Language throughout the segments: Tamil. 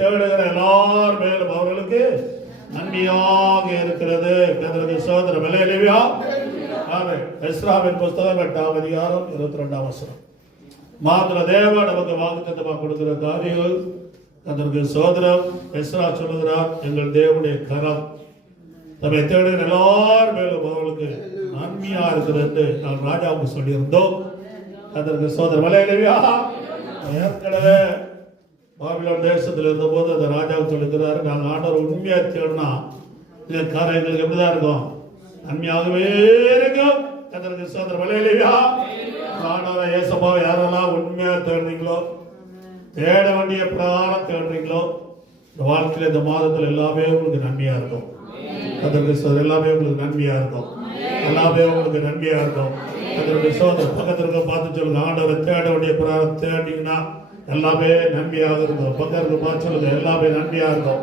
தேடுகிற எல்லார் மேலும் அவர்களுக்கு நன்மையாக இருக்கிறது. கதற்கு சோதர விலையிலவியா எஸ்ராவின் புஸ்தகம் எட்டாம் அதிகாரம் இருபத்தி ரெண்டாம் வசனம். மாத்திர தேவ நமக்கு வாக்குத்தத்தமா கொடுக்கிற காரியங்கள் அதற்கு சோதரம் எஸ்ரா சொல்லுகிறார் எங்கள் தேவனுடைய கரம். நம்மை தேடுகிற எல்லார் மேலும் அவர்களுக்கு நன்மையா இருக்கிறது என்று நான் ராஜாவுக்கு சொல்லியிருந்தோம். அதற்கு சோதர மலையிலவியா ஏற்கனவே பாபிலோன் தேசத்தில் இருந்தபோது அந்த ராஜாவுக்கு சொல்லுகிறாரு நாங்கள் ஆண்டவர் உண்மையா தேடினா இந்த காரம் எங்களுக்கு எப்படிதான் இருக்கும்? நன்மையாகவே இருக்கும். கதற்கு சோதர வலையிலையா ஆண்டவரை ஏசப்பாவை யாரெல்லாம் உண்மையா தேடுறீங்களோ தேட வேண்டிய பிரகாரம் தேடுறீங்களோ இந்த வாழ்க்கையில் இந்த மாதத்தில் எல்லாமே உங்களுக்கு நன்மையா இருக்கும். கதற்கு சோதர் எல்லாமே உங்களுக்கு நன்மையா இருக்கும். எல்லாமே உங்களுக்கு நன்மையா இருக்கும். அதனுடைய சோதர் பக்கத்திற்கு பார்த்து சொல்லுங்க ஆண்டவரை தேட வேண்டிய பிரகாரம் தேடிங்கன்னா எல்லாமே நன்மையாக இருக்கும் பக்கத்திற்கு பார்த்து சொல்லுங்க எல்லாமே நன்மையா இருக்கும்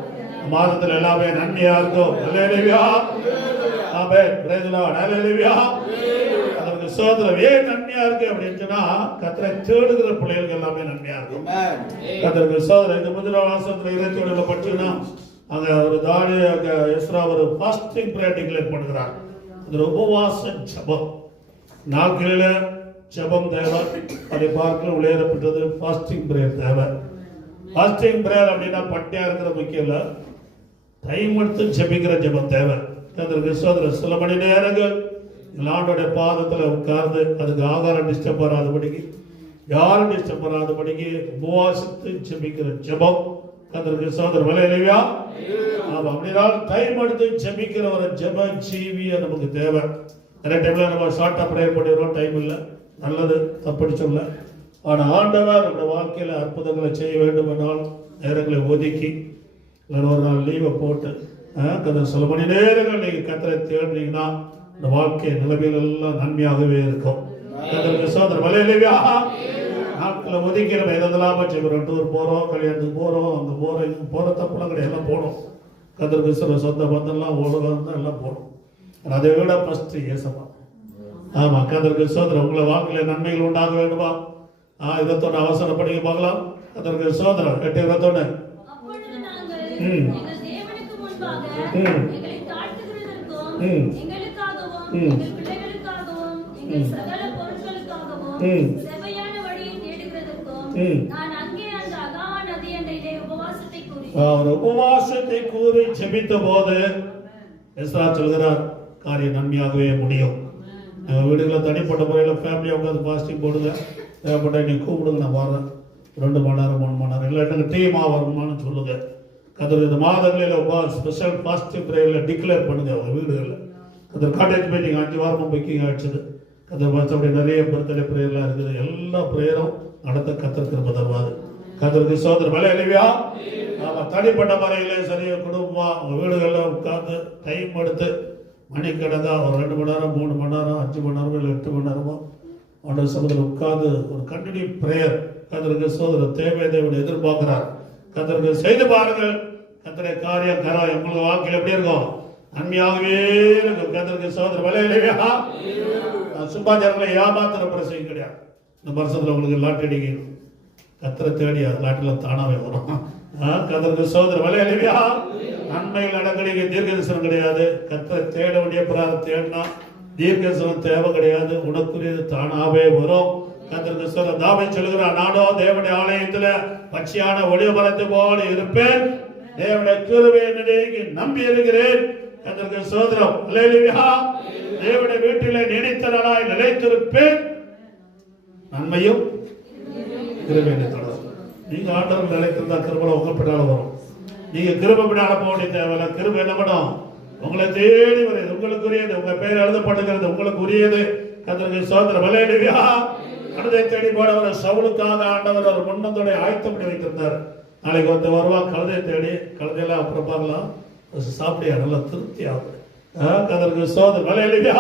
மாதத்துல எல்லாமே நன்மையா இருக்கும் அல்லேலூயா. ஆமென். பிரைஸ் தி லார்ட் அல்லேலூயா. அதற்கு சோதரம் ஏன் நன்மையா இருக்கு அப்படின்னு சொன்னா கத்தரை தேடுகிற பிள்ளைகளுக்கு எல்லாமே நன்மையா இருக்கும். கத்தருக்கு சோதரம் இந்த முதல் வாசத்துல இருபத்தி ஒண்ணுல பட்டுனா அங்க ஒரு தாடி எஸ்ரா ஒரு ஃபாஸ்டிங் ப்ரேயர் டிக்ளேர் பண்ணுகிறார். ஒரு உபவாச ஜபம். நாட்களில ஜபம் தேவை அதை பார்க்க விளையாடப்பட்டது ஃபாஸ்டிங் பிரேயர் தேவை. ஃபாஸ்டிங் பிரேயர் அப்படின்னா பட்டியாக இருக்கிற முக்கியம் இல்லை. டைம் எடுத்து ஜபிக்கிற ஜெபம் தேவை. அதற்கு சோதர சில மணி நேரங்கள் ஆண்டோடைய பாதத்தில் உட்கார்ந்து அதுக்கு ஆகாரம் டிஸ்டர்ப் வராதபடிக்கு யாரும் டிஸ்டர்ப் வராதபடிக்கு உபவாசித்து ஜெபிக்கிற ஜெபம் அதற்கு சோதர இல்லையா? ஆமாம் அப்படினால் டைம் எடுத்து ஜபிக்கிற ஒரு ஜப ஜீவியை நமக்கு தேவை. நிறைய டைமில் நம்ம ஷார்ட்டாக ப்ரேயர் பண்ணிடுறோம் டைம் இல்லை. நல்லது தப்படி சொல்ல. ஆனால் ஆண்டவர் நம்முடைய வாழ்க்கையில் அற்புதங்களை செய்ய வேண்டும் என்றால் நேரங்களை ஒதுக்கி இல்லை ஒரு நாள் லீவை போட்டு கதை சில மணி நேரங்கள் நீங்கள் கத்தரை தேடுறீங்கன்னா இந்த வாழ்க்கை நிலைமைகள் எல்லாம் நன்மையாகவே இருக்கும். கத்தருக்கு சோதர வலையிலேயா நாட்களை ஒதுக்கி நம்ம எதெல்லாம் செய்வோம் டூர் போகிறோம் கல்யாணத்துக்கு போகிறோம் அங்கே போகிறோம் இங்கே போகிற தப்புலாம் கிடையாது எல்லாம் போகணும் கத்தருக்கு சொந்த பந்தம்லாம் உலகம் தான் எல்லாம் போகணும் அதை விட ஃபஸ்ட்டு ஏசப்பா. ஆமா கதற்கு சோதரம் உங்களை வாழ்க்கையில நன்மைகள் உண்டாக வேண்டுமா ஆ இருபத்தொன்னு அவசரம் படிக்க பார்க்கலாம் அதற்கு சோதரம் எட்டு நாங்கள் ம். ம். ம். ம். ம். ம். அவர் உபவாசத்தை கூறி ஜெபித்த போது எஸ்ரா சொல்கிறார் காரியம் நன்மையாகவே முடியும் வீடுகளில் தனிப்பட்ட முறையில் ஃபேமிலியாக உட்காந்து பாஸ்டிங் போடுங்க. தேவைப்பட்ட நீ கூப்பிடுங்க நான் வரேன் ரெண்டு மணி நேரம் மூணு மணி நேரம். இல்லை எனக்கு டீமாக வரணுமான்னு சொல்லுங்க. கதிர் இந்த மாதங்களில் உபா ஸ்பெஷல் பாஸ்டிங் ப்ரேயரில் டிக்ளேர் பண்ணுங்க உங்கள் வீடுகளில். கதிர் காட்டேஜ் மீட்டிங் அஞ்சு வாரமும் புக்கிங் ஆயிடுச்சுது கதிர் மற்றபடி நிறைய பர்த்டே ப்ரேயர்லாம் இருக்குது. எல்லா ப்ரேயரும் நடத்த கத்தர் திரும்ப தருவாது கதிருக்கு சோதர் மலை இல்லையா ஆமா தனிப்பட்ட முறையில சரியா குடும்பமா உங்க வீடுகள்ல உட்கார்ந்து டைம் எடுத்து மணிக்கணக்கா ஒரு ரெண்டு மணி நேரம் மூணு மணி நேரம் அஞ்சு மணி நேரமோ இல்லை எட்டு மணி நேரமோ அவனுடைய சமூகத்தில் உட்கார்ந்து ஒரு கண்டினியூ ப்ரேயர் கத்தருக்கு சோதர தேவை தேவன் எதிர்பார்க்கிறார். கத்தருக்கு செய்து பாருங்கள். கத்தரை காரியம் கரா உங்களுக்கு வாழ்க்கையில் எப்படி இருக்கும்? நன்மையாகவே இருக்கும். கத்தருக்கு சோதர மலை இல்லையா சும்மா ஜனங்களை ஏமாத்துற பிரசங்கம் கிடையாது. இந்த வருஷத்தில் உங்களுக்கு லாட்டரி அடிக்கணும். கத்தரை தேடி அது லாட்டில் தானாகவே வரும். ஆ, சோதர வலையலையா நன்மையில் நடக்கடிக்க தீர்க்கதரிசனம் கிடையாது. கத்தரை தேட வேண்டிய பிராரம் தேடினா தீர்க்கதரிசனம் தேவை கிடையாது. உனக்குரியது தானாவே வரும். கத்தருக்கு சொல்ல தாமை சொல்லுகிறார் நானோ தேவனுடைய ஆலயத்துல பச்சையான ஒளிய மரத்து போல இருப்பேன். தேவனுடைய கிருவை நிலைக்கு நம்பி இருக்கிறேன். கத்தருக்கு சோதரம். அல்லேலூயா. தேவனுடைய வீட்டில் நினைத்த நாளாய் நிலைத்திருப்பேன். நன்மையும் கிருவை தொடரும் நீங்க ஆண்டவர் நிலைத்திருந்தா கிருபல உங்க பின்னால வரும். நீங்க கிருப பின்னால போக வேண்டிய தேவையில்ல. கிருப என்ன பண்ணும்? உங்களை தேடி வருது உங்களுக்குரியது. உங்க பெயர் எழுதப்படுகிறது உங்களுக்குரியது. கத்தருக்கு சுதந்திரம் வலையடிவியா கழுதை தேடி போனவர் சவுலுக்காக ஆண்டவர் ஒரு முன்னந்தோடைய ஆயத்தம் பண்ணி வைத்திருந்தார். நாளைக்கு வந்து வருவா கழுதை தேடி கழுதையெல்லாம் அப்புறம் பார்க்கலாம். சாப்பிடியா நல்லா திருப்தி ஆகுது கதற்கு சோதனை வலையலியா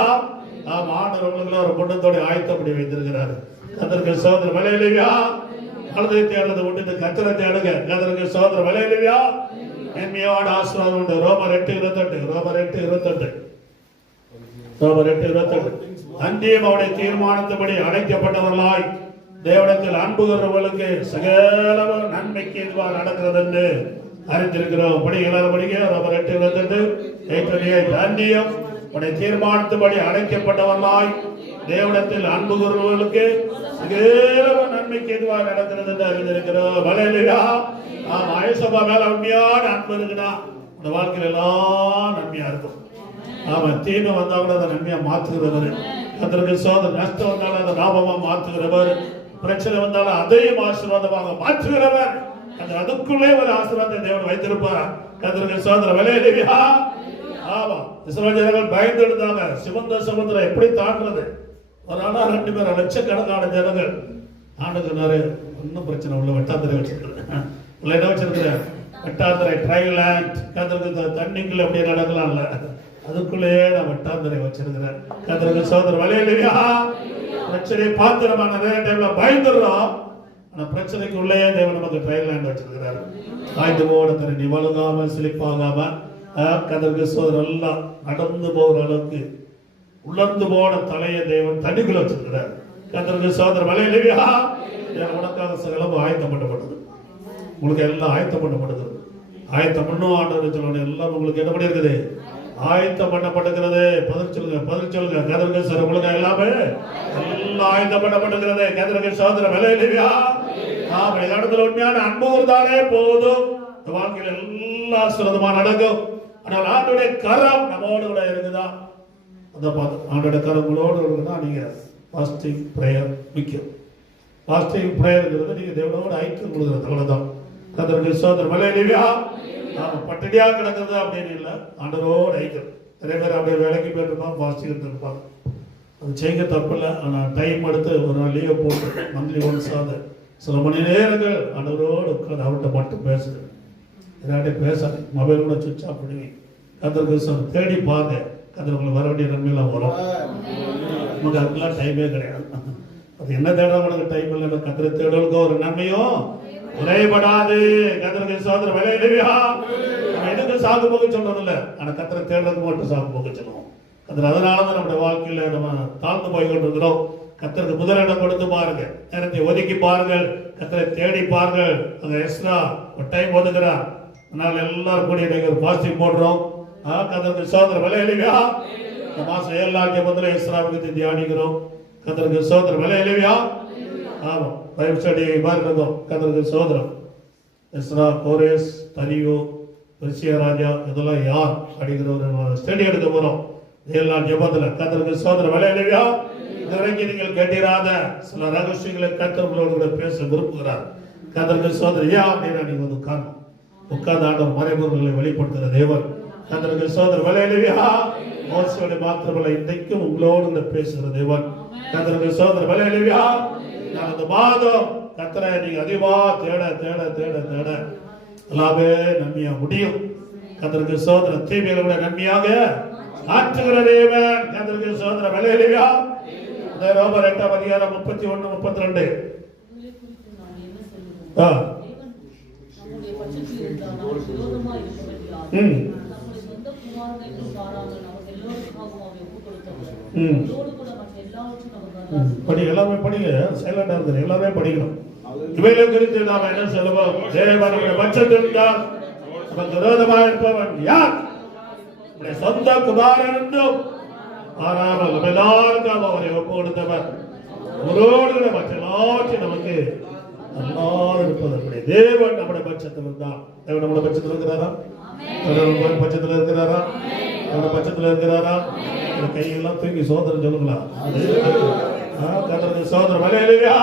ஆம் ஆண்டவர் உங்களுக்கு ஒரு முன்னத்தோட ஆயத்தம் பண்ணி வைத்திருக்கிறார். கதற்கு சோதனை வலையலியா கழுதை தேடுறது விட்டு கத்திர தேடுங்க. கத்தனுக்கு சோதர விலை இல்லையா மேன்மையோட ஆசீர்வாதம் உண்டு. ரோமர் எட்டு இருபத்தெட்டு. ரோமர் எட்டு இருபத்தெட்டு. ரோமர் எட்டு இருபத்தெட்டு. அந்தியம் அவருடைய தீர்மானத்தபடி அழைக்கப்பட்டவர்களாய் தேவனத்தில் அன்புகிறவர்களுக்கு சகலவும் நன்மைக்கு இதுவாக நடக்கிறது என்று அறிந்திருக்கிறோம். படி படிக்க ரோமர் எட்டு இருபத்தெட்டு. கைத்தொழியை உடைய தீர்மானத்தபடி அழைக்கப்பட்டவர்களாய் தேவனத்தில் அன்பு கூறுபவர்களுக்கு நன்மைக்கு எதுவாக நடக்கிறது என்று அறிந்திருக்கிறோம். வலையிலா ஆமா ஆயுசபா மேல உண்மையான அன்பு இருக்குன்னா இந்த வாழ்க்கையில எல்லாம் நன்மையா இருக்கும். ஆமா தீமை வந்தா கூட அதை நன்மையா மாத்துகிறவர் அதற்கு சோத நஷ்டம் வந்தாலும் அதை லாபமா மாத்துகிறவர் பிரச்சனை வந்தாலும் அதையும் ஆசீர்வாதமாக மாற்றுகிறவர். அந்த அதுக்குள்ளே ஒரு ஆசீர்வாதத்தை தேவன் வைத்திருப்பார். கத்தருக்கு சோதனை விலையிலேயா ஆமா இஸ்ரோ ஜனங்கள் பயந்து எடுத்தாங்க. சிவந்த சமுத்திரம் எப்படி தாண்டுறது? ஒரு ஆளா ரெண்டு பேரும் லட்சக்கணக்கான ஜனங்கள் ஆண்டுக்குனாரு ஒன்றும் பிரச்சனை உள்ள வெட்டாந்தரை வச்சிருக்கிறேன் உள்ள என்ன வச்சிருக்கிறேன் வெட்டாந்தரை ட்ரைலாண்ட் கதற்கு தண்ணிக்குள்ள அப்படியே நடக்கலாம்ல அதுக்குள்ளேயே நான் வெட்டாந்தரை வச்சிருக்கிறேன் கதற்கு சோதர வலையிலையா பிரச்சனையை பார்த்து நம்ம நிறைய டைம்ல பயந்துடுறோம் ஆனா பிரச்சனைக்கு உள்ளே தேவன் நமக்கு ட்ரையல் லேண்ட் வச்சிருக்கிறாரு காய்ந்து போன தண்ணி சிலிப்பாகாம கதற்கு சோதர் எல்லாம் நடந்து போகிற அளவுக்கு உலர்ந்து போன தலையை தெய்வம் தண்ணிக்குள்ள வச்சிருக்கிறார். கத்தருக்கு சோதர வலையிலேயா உனக்காக சகலம் ஆயத்தம் பண்ணப்பட்டது. உங்களுக்கு எல்லாம் ஆயத்தம் பண்ணப்படுகிறது ஆயத்தம் பண்ணும் ஆண்டு சொல்லணும் எல்லாம் உங்களுக்கு என்ன பண்ணியிருக்குது? ஆயத்தம் பண்ணப்பட்டிருக்கிறது. பதில் சொல்லுங்க பதில் சொல்லுங்க. கதருக்கு சார் உங்களுக்கு எல்லாமே எல்லாம் ஆயத்தம் பண்ணப்பட்டிருக்கிறது. கதருக்கு சோதர விலையிலேயா இல்லையா? நாம் இடத்துல உண்மையான அன்பு இருந்தாலே போதும். இந்த வாழ்க்கையில் எல்லாம் சுரதமா நடக்கும். ஆனால் ஆண்டுடைய கரம் நம்மோடு கூட இருக்குதான் அந்த பார்த்து ஆண்டோட கரங்களோடு இருக்குன்னா நீங்கள் ஃபாஸ்டிங் ப்ரேயர் முக்கியம். ஃபாஸ்டிங் ப்ரேயர்ங்கிறது நீங்கள் தேவனோட ஐக்கியம் கொடுக்குறது அவ்வளோதான் கதற்கு சோதர மலையிலேயா நாம் பட்டடியாக கிடக்குறது அப்படின்னு இல்லை ஆண்டரோட ஐக்கியம். நிறைய பேர் அப்படியே வேலைக்கு போயிருப்பான் ஃபாஸ்டிங் இருப்பாங்க அது செய்ய தப்பில்லை ஆனால் டைம் எடுத்து ஒரு நாள் லீவை போட்டு மந்த்லி ஒன்ஸ் ஆகுது சில மணி நேரங்கள் ஆண்டவரோடு உட்காந்து அவர்கிட்ட மட்டும் பேசுது. எல்லாட்டையும் பேசாது மொபைல் கூட சுவிட்ச் ஆஃப் பண்ணுவீங்க கத்தருக்கு தேடி பார்த்தேன் அது உங்களுக்கு வர வேண்டிய நன்மையெல்லாம் வரும். நமக்கு அதுக்கெல்லாம் டைமே கிடையாது. அது என்ன தேட உனக்கு? டைம் இல்லை கத்திர தேடலுக்கு ஒரு நன்மையும் குறைபடாது. கத்திரக்கு சோதர விலையிலையா நம்ம எதுக்கு சாகு போக சொல்றது ஆனால் ஆனா கத்திர தேடுறதுக்கு மட்டும் சாது போக சொல்லுவோம். அதனால் தான் நம்முடைய வாழ்க்கையில் நம்ம தாழ்ந்து போய் கொண்டிருக்கிறோம். கத்தருக்கு முதலிடம் கொடுத்து பாருங்க. நேரத்தை ஒதுக்கி பாருங்கள். கத்தரை தேடி பாருங்கள். அந்த எக்ஸ்ட்ரா ஒரு டைம் ஒதுக்குறா. அதனால எல்லாரும் கூடிய ஒரு பாசிட்டிவ் போடுறோம். ஆ, கத்தருக்கு சோதர விலையிலையா இந்த மாசம் ஏழாம் முதல்ல எக்ஸ்ட்ரா பத்தி தியானிக்கிறோம். கத்தருக்கு சோதர விலையிலையா ஆமா. பைபிள் ஸ்டடி மாதிரி இருந்தோம். கத்தருக்கு சோதரம் எஸ்ரா கோரேஸ் தரியோ பெர்சியா ராஜா இதெல்லாம் யார் அப்படிங்கிற ஒரு ஸ்டடி எடுக்க போறோம். ஏழாம் ஜெபத்துல கத்தருக்கு சோதர விலையிலையா இதுவரைக்கும் நீங்கள் கேட்டிராத. சில ரகசியங்களை கத்தர்களோடு கூட பேச விரும்புகிறார். கத்தருக்கு சோதர ஏன் அப்படின்னா நீங்க வந்து உட்காரணும் உட்கார்ந்து ஆண்டவர் மறைபொருள்களை வெளிப்படுத்துகிற தேவன். கத்தருக்கு சோதர விலையிலையா மோசோட மாத்திரமல்ல இன்றைக்கும் உங்களோடு கூட பேசுகிற தேவன். கத்தருக்கு சோதர விலையிலையா நான் அந்த மாதம் கத்தரை நீங்க அதிகமா தேட தேட தேட தேட. எல்லாமே நன்மையா முடியும். கத்தருக்கு சோதர தீமைகளை விட நன்மையாக ஆற்றுகிற தேவன். கத்தருக்கு சோதர விலையிலையா இந்த ரோமர் எட்டாம் அதிகாரம் முப்பத்தி ஒண்ணு முப்பத்தி ரெண்டு? ஆ. ம். நம்முடைய சொந்த குமாரனை என்று பாராமல் நமக்கு எல்லோருக்காகவும் அவர் ஒப்புக் கொடுத்தவர். ம். அதோடு கூட மற்ற எல்லாவற்றையும் நமக்கு ம், அருளாசி படி எல்லாமே படிங்க சைலண்டா இருக்குது எல்லாமே படிக்கணும். இவைகளை குறித்து நாம் என்ன சொல்லுவோம்? தேவனுடைய பட்சத்தில் தான் நமக்கு விரோதமாக இருப்பவன் யார்? நம்முடைய சொந்த குமாரன் என்றும் நம்ம எல்லாருக்கும் அவரை ஒப்பு கொடுத்தவர் அவரோடு மற்ற எல்லாவற்றையும் நமக்கு எல்லாரும் இருப்பதற்குடைய தேவன் நம்முடைய பட்சத்தில் இருந்தார் தேவன் நம்முடைய பட்சத்தில் இருக்கிறாரா? பட்சத்தில் இருக்கிறாரா? நம்முடைய பட்சத்தில் இருக்கிறாரா? இந்த கையெல்லாம் தூக்கி சோதரன் சொல்லுங்களா? கத்தருக்கு சோதரன் வலையிலையா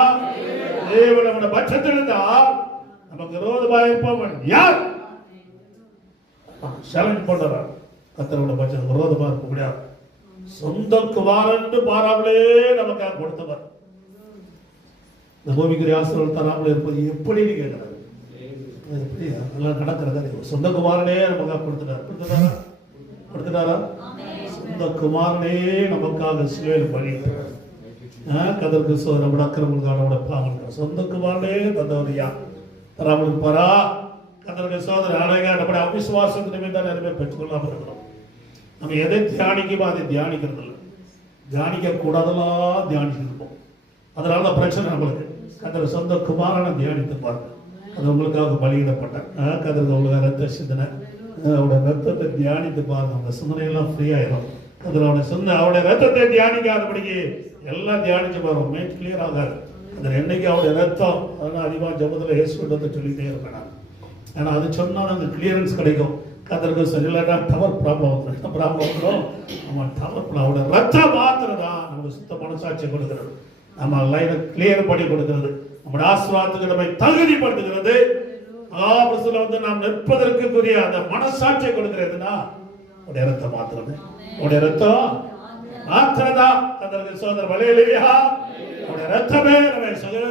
தேவன் நம்முடைய பட்சத்தில் இருந்தா நமக்கு விரோதமாக இருப்பவன் யார்? சேலஞ்ச் பண்றார் கத்தரோட பட்சம் விரோதமா இருக்க முடியாது. சொந்த குமாரன் பாராமலே நமக்காக கொடுத்தவர். இந்த பூமிக்குரிய ஆசிரியர் தராமல் இருப்பது எப்படின்னு கேட்கிறாரு. எப்படியா? நல்லா அதெல்லாம் நடக்கிறதா இல்லையா? சொந்த குமாரனே நமக்காக கொடுத்துட்டார். கொடுத்துட்டாரா? படுத்துட்டாரா இந்த குமாரனே நமக்காக சிலுவையில் பலி கதற்கு நம்முடைய அக்கிரமங்களுக்காக நம்முடைய பாவங்கள் சொந்த குமாரனே தந்தவர் யார் தராமல் பரா. கதருடைய சோதனை அழகா நம்முடைய அவிசுவாசத்து தான் நிறைய பெற்றுக்கொள்ளாமல் இருக்கிறோம். நம்ம எதை தியானிக்குமோ அதை தியானிக்கிறது இல்லை தியானிக்க கூடாதெல்லாம் தியானிச்சிருப்போம். அதனால தான் பிரச்சனை நம்மளுக்கு. கத்தர் சொந்த குமாரனை தியானித்து பாருங்க. அது உங்களுக்காக பலியிடப்பட்டேன் கதிர்க்கு உங்களுக்காக ரத்த சிந்தனை அவருடைய ரத்தத்தை தியானித்து பாருங்க. அந்த சிந்தனையெல்லாம் ஃப்ரீ ஆயிரும். அதில் அவனை சிந்தனை அவருடைய ரத்தத்தை தியானிக்காதபடிக்கு எல்லாம் தியானிச்சு பாருங்க. மைண்ட் கிளியர் ஆகாது. அதில் என்னைக்கு அவருடைய ரத்தம் அதெல்லாம் அதிகமாக ஜபத்தில் இயேசு ரத்தத்தை சொல்லிட்டே இருக்கணும் ஏன்னா அது சொன்னால் அந்த கிளியரன்ஸ் கிடைக்கும். கத்திரக்கு சரியில்லைன்னா டவர் ப்ராப்ளம் வந்துடும் என்ன ப்ராப்ளம் வந்துடும் நம்ம டவர் அவருடைய ரத்தம் மாத்திரம் தான் நமக்கு சுத்த மனசாட்சி கொடுக்கிறது. நம்ம லைனை கிளியர் பண்ணி கொடுக்கிறது. நம்முடைய ஆசீர்வாதத்துக்கு நம்மை தகுதிப்படுத்துகிறது. மகாபிரசுல வந்து நாம் நிற்பதற்குரிய அந்த மனசாட்சியை கொடுக்கிறதுனா உடைய ரத்தம் மாத்திரமே. உடைய ரத்தம் மாத்திரதா. அதற்கு சோதர வலையிலேயா உடைய ரத்தமே நம்மை சகல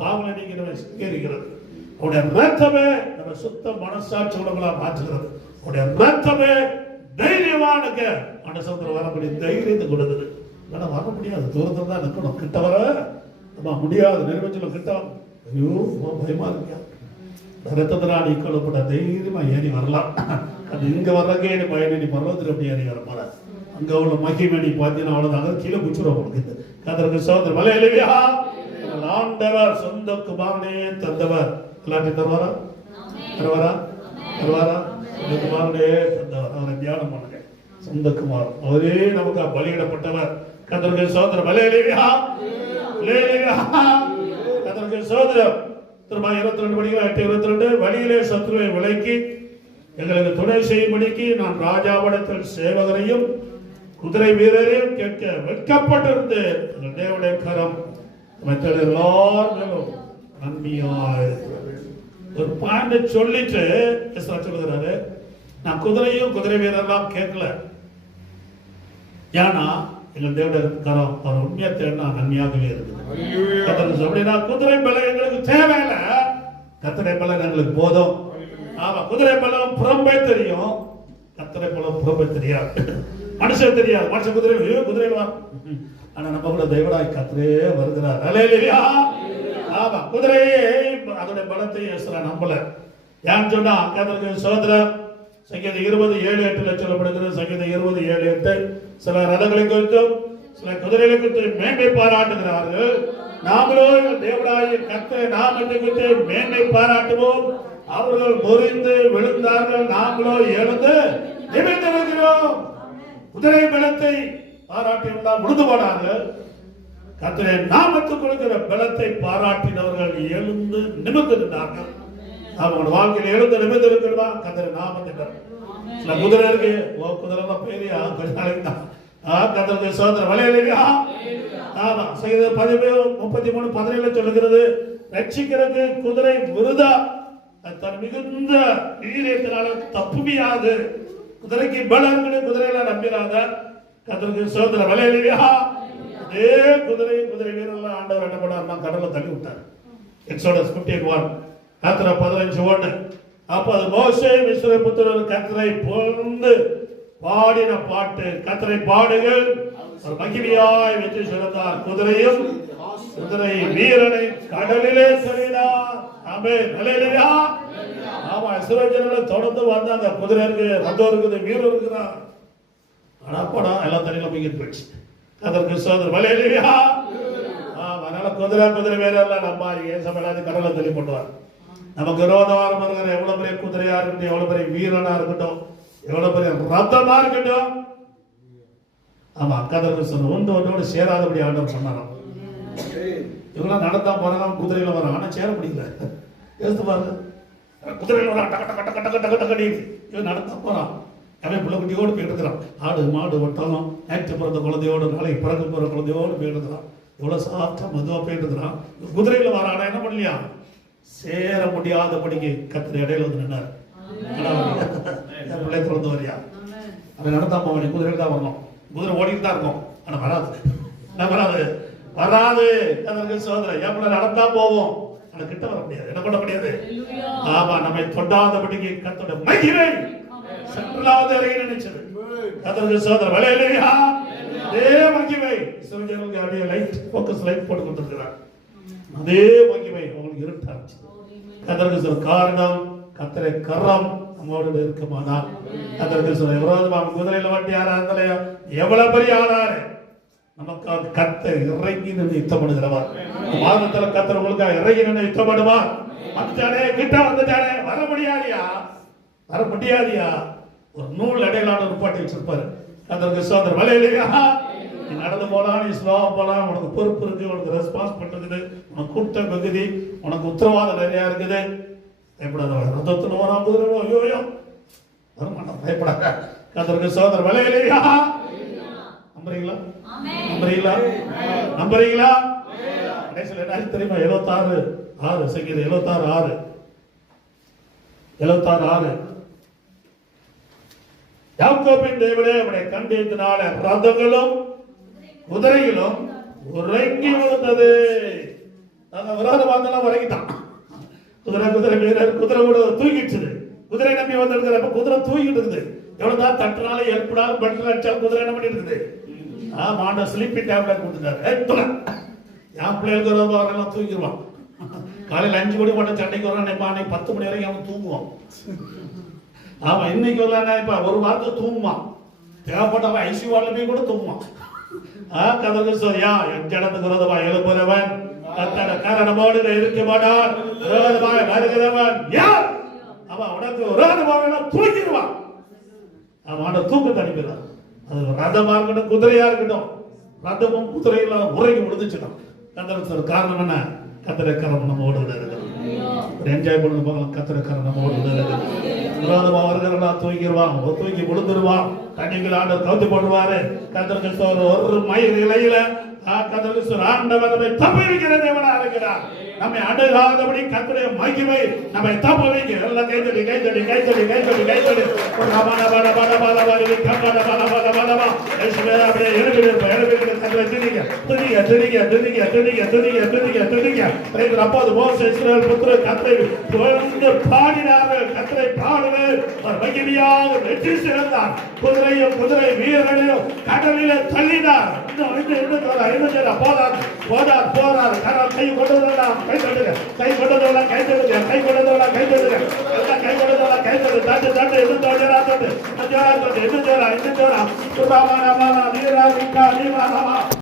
பாவனை நீங்க நம்மை சுத்திகரிக்கிறது. உடைய ரத்தமே நம்ம சுத்த மனசாட்சி உடம்புல மாற்றுகிறது. உடைய ரத்தமே தைரியமானுக்கு மனசத்துல வரக்கூடிய தைரியத்தை கொடுக்குது ஆனால் வர முடியாது. தூரத்தில் தான் நிற்கணும். கிட்ட வர. நம்ம முடியாது. நிறைவேற்றல கிட்ட ஐயோ ரொம்ப பயமா இருக்கியா ரத்தத்தினால் கொல்லப்பட்ட தைரியமாக ஏறி வரலாம். அது இங்க வர்றக்கே நீ பயணி நீ பர்வத்தில் எப்படி ஏறி வர போற அங்க உள்ள மகிமை நீ பார்த்தீங்கன்னா அவ்வளவுதான். கீழே குச்சிரும் உனக்கு கதற்கு சோதர் மலையிலேயா ஆண்டவர் சொந்த குமாரனே தந்தவர். எல்லாத்தையும் தருவாரா? தருவாரா? தருவாரா? சொந்த குமாரனே தந்தவர். அவரை தியானம் பண்ணுங்க. சொந்த குமார் அவரே நமக்கு பலியிடப்பட்டவர். கதற்கு மலை மலையிலேயா இல்லையா கதற்கு சோதரம் திரும்ப இருபத்தி ரெண்டு படிக்கலாம் எட்டு இருபத்தி ரெண்டு வழியிலே சத்ருவை விலக்கி எங்களுக்கு துணை செய்யும்படிக்கு நான் ராஜாவிடத்தில் சேவகரையும் குதிரை வீரரையும் கேட்க வெட்கப்பட்டிருந்து எங்கள் தேவனுடைய கரம் மற்ற எல்லார் மேலும் நன்மையாயிருக்கிறது ஒரு பாயிண்ட் சொல்லிட்டு சொல்லுகிறாரு நான் குதிரையும் குதிரை வீரர்லாம் கேட்கல. ஏன்னா எங்கள் தேவனுடைய கரம் அவர் உண்மையை தேடினா நன்மையாகவே இருக்குது. அப்படின்னா குதிரை பலம் எங்களுக்கு தேவையில்ல. கத்தனை பலம் எங்களுக்கு போதும். ஆமா குதிரை பலம் புறம்பே தெரியும். கத்தரை பலம் புறம்பே தெரியாது. மனுஷன் தெரியாது. மனுஷன் குதிரை ஐயோ குதிரை வா ஆனா நம்ம கூட தெய்வடாய் கத்திரே வருகிறார். அலையிலையா ஆமா குதிரையே அதோட பலத்தையும் யோசனை நம்பல. ஏன்னு சொன்னா கத்தருக்கு சோதரம் சங்கீதம் இருபது ஏழு எட்டுல சொல்லப்படுகிறது. சங்கீதம் இருபது ஏழு எட்டு. சில ரதங்களை குறித்தும் சில குதிரைகளை குறித்து மேம்பை பாராட்டுகிறார்கள். நாமளோ தேவராய கத்த நாமத்தை குறித்து மேன்மை பாராட்டுவோம். அவர்கள் முறிந்து விழுந்தார்கள். நாமளோ எழுந்து நிமிந்திருக்கிறோம் குதிரை பலத்தை பாராட்டியிருந்தால் விழுந்து போனார்கள் கர்த்தரை நாமத்துக்கு கொடுக்கிற பலத்தை பாராட்டினவர்கள் எழுந்து நிமிந்திருந்தார்கள் அவங்களோட வாழ்க்கையில் எழுந்து நிமிந்திருக்கிறதா இருக்கிறதா கத்தரை நாமத்தினர் சில குதிரை இருக்கு ஓ குதிரை தான் பேரியா கொஞ்ச நாளைக்கு தான். ஆ கத்தருக்கு சோதனை. வலையிலையா? ஆமா. செய்த பதிவு முப்பத்தி மூணு பதினேழு சொல்லுகிறது ரட்சிக்கிறதுக்கு குதிரை விருதா? தன் மிகுந்த வீரியத்தினால தப்புமையாது குதிரைக்கு பலம் குதிரையில நம்பினாங்க. கத்தருக்கு சோதனை. வலையிலையா? அதே குதிரை குதிரை வீரர்லாம் ஆண்டவர் என்ன பண்ணாருன்னா கடல்ல தள்ளி விட்டார். எக்ஸோடஸ் பிப்டி ஒன் கத்திர பதினஞ்சு ஒண்ணு அப்போ அது மோசே விஸ்வர புத்திரர் கத்திரை புகழ்ந்து பாடின பாட்டு கத்திரை பாடுகள் ஒரு மகிமையாய் வச்சு சிறந்தார் குதிரையும் குதிரை வீரனை கடலிலே செறினார் ஆமே நிலையிலையா ஆமா சிவஜனங்களை தொடர்ந்து வந்தாங்க குதிரை இருக்கு. ரத்தம் இருக்குது வீரர் இருக்குதான் ஆனா படம் எல்லாம் தண்ணியில போய் போயிடுச்சு. கதர் கிறிஸ்தவர் வலையிலையா ஆமா அதனால குதிரை குதிரை வேற இல்ல நம்ம ஏன் சமையலாது கடலை தள்ளி பண்ணுவார் நமக்கு விரோதமாக இருக்கிற எவ்வளவு பெரிய குதிரையா இருக்கட்டும் எவ்வளவு பெரிய வீரனா இருக்கட்டும் எவ்வளவு பெரிய ரத்தமா இருக்கட்டும். ஆமா கதற்கு சொன்ன ஒன்று ஒன்றோட சேராதபடி ஆண்டவர் சொன்னாராம். இவங்களாம் நடந்தா போறாங்க குதிரையில வராங்க ஆனா சேர முடியல. எடுத்து பாருங்க. குதிரையில வரான் டக்க டக்க டக்க டக்க டக்க டக்க இவன் நடந்தா போறான். அவன் பிள்ளை குட்டியோடு போயிட்டு இருக்கிறான். ஆடு மாடு ஒட்டகம் நேற்று பிறந்த குழந்தையோடு நாளைக்கு பிறகு போற குழந்தையோடு போயிட்டு இருக்கிறான். எவ்வளவு சாப்பிட்டா மெதுவா போயிட்டு இருக்கிறான். குதிரையில வரான் ஆனா என்ன பண்ணலையா? சேர முடியாதபடிக்கு கத்திர இடையில வந்து நின்னார். என் பிள்ளை பிறந்து வரியா அவன் நடத்தா போவன் குதிரையில் தான் வரணும். குதிரை ஓடிட்டு தான் இருக்கும். ஆனா வராது. என்ன வராது. வராது. அதற்கு சோதனை. என் பிள்ளை நடத்தா போவோம். ஆனா கிட்ட வர முடியாது. என்ன பண்ண முடியாது? ஆமா நம்மை தொட்டாதபடிக்கு கத்தோட மகிமை சென்றாவது இறங்கி நினைச்சது. கத்தருக்கு சோதனை. விலையிலையா அதே மகிமை. சிவஜனுக்கு அப்படியே லைட் ஃபோக்கஸ் லைட் போட்டு கொடுத்துருக்கிறார். அதே மகிமை. உங்களுக்கு இருட்டாச்சு. கத்தருக்கு சில காரணம் கத்தரை கரம் நம்மோடு இருக்குமானால் கத்தருக்கு எவ்வளவு விரோதமாக குதிரையில வண்டி யாரா இருந்தாலையோ? எவ்வளவு பெரிய ஆளாரு? நமக்காக கத்த இறங்கி நின்று யுத்தம் பண்ணுகிறவர் மாதத்துல கத்தர் உங்களுக்காக இறங்கி நின்று யுத்தம் பண்ணுவார் வந்துட்டானே கிட்ட வந்துட்டானே வர முடியாதியா? வர முடியாதியா? ஒரு நூல் அடையாளம் ஒரு பாட்டி வச்சிருப்பாரு. அதற்கு சோதர் வலையிலையா நீ நடந்து போலாம் நீ ஸ்லோவா போலாம் உனக்கு பொறுப்பு இருக்கு உனக்கு ரெஸ்பான்ஸ் பண்ணுறது உனக்கு கூட்டம் பகுதி உனக்கு உத்தரவாதம் நிறைய இருக்குது. பயப்படாத ரதத்துல வரான் குதிரை ஐயோ ஐயோ. வரமாட்டான் பயப்படாத. அதற்கு சோதர் வலையிலையா நம்புறீங்களா? நம்புறீங்களா? நம்புறீங்களா? கடைசியில் என்ன தெரியுமா? எழுபத்தாறு ஆறு. சங்கீதம் எழுபத்தாறு ஆறு. எழுபத்தாறு ஆறு. யாக்கோபின் தேவனே அவனை கண்டித்தனால ரதங்களும் குதிரைகளும் உறங்கி விழுந்தது. அந்த விரோத வாதெல்லாம் உறங்கிட்டான். குதிரை குதிரை வீரர் குதிரை கூட தூக்கிடுச்சு குதிரை நம்பி வந்திருக்கிறப்ப குதிரை தூக்கிட்டு இருக்குது. எவ்வளவுதான் தட்டினால ஏற்படாலும் பட்டில் அடிச்சா குதிரை என்ன பண்ணிட்டு இருக்குது? ஆ மாண்ட ஸ்லீப்பிங் டேப்லெட் கொடுத்துட்டாரு. என் பிள்ளைகளுக்கு ரொம்ப வரலாம் தூக்கிடுவான் காலையில் அஞ்சு மணி மட்டும் சண்டைக்கு வரான் நினைப்பா அன்னைக்கு பத்து மணி வரைக்கும் அவன் தூங்குவான். ஆமா இன்னைக்கு வரலாம் நினைப்பா ஒரு வாரத்துக்கு தூங்குவான். தேவைப்பட்டவன் ஐசி வார்டில் போய் கூட தூங்குவான். ஆ கதவு சோரியா என் இடத்துக்கு விரோதமா எழுப்புறவன். கத்தட காரணமோடு இருக்க மாட்டான். விரோதமாக வருகிறவன் யார்? அவன் உனக்கு விரோதமாக தூக்கிடுவான். அவன் தூக்க அனுப்பிடுறான். அது ரதமாக இருக்கட்டும் குதிரையா இருக்கட்டும். ரதமும் குதிரையெல்லாம் உரைக்கு முடிஞ்சிடும் கந்தரத்தில் காரணம் என்ன? கத்திர கரம் நம்ம ஓடுகிற இருக்கிறோம் ஒரு என்ஜாய் பண்ணு போகலாம் கத்திர கரம் நம்ம ஓடுகிற இருக்கிறோம் விரோதமா வருகிறவனா தூக்கிடுவான் ஒரு தூக்கி விழுந்துருவான் தண்ணிகள் ஆண்டு கவுத்து போடுவாரு கத்திர ஒரு மயில் இலையில ஆண்டவர் நம்மை தப்பி தேவனா இருக்கிறார் நம்மை அணுகாதபடி கத்துடைய மகிமை நம்மை தப்ப வைக்க எல்லாம் கைத்தடி கைத்தடி கைத்தடி கைத்தடி கைத்தடி பல பல பல பல பல பல பல பல பல பல பல பல எழுப்பிடு கத்துரை துதிக்க துதிக்க துதிக்க துதிக்க துதிக்க துதிக்க துதிக்க துதிக்க பிறகு அப்போது மோச இஸ்ரவேல் புத்திர கத்துரை புகழ்ந்து பாடினார்கள் கத்துரை பாடுவே அவர் மகிமையாக வெற்றி சிறந்தார் குதிரையும் குதிரை வீரர்களையும் கடலிலே தள்ளினார் இன்னும் இன்னும் இன்னும் சொல்ல இன்னும் சொல்ல போதார் போதார் போறார் கரம் கை கொண்டதெல்லாம் கை கொண்டுங்க கை கொண்டதெல்லாம் கை கொண்டுங்க கை கொண்டதெல்லாம் கை கொண்டுங்க எல்லாம் கை கொண்டதெல்லாம் கை கொண்டு தட்டு தட்டு இன்னும் தோழரா தட்டு இன்னும் ஜோரா தட்டு இன்னும் ஜோரா இன்னும் ஜோரா சுதாமா நாமா நீரா விக்கா நீமா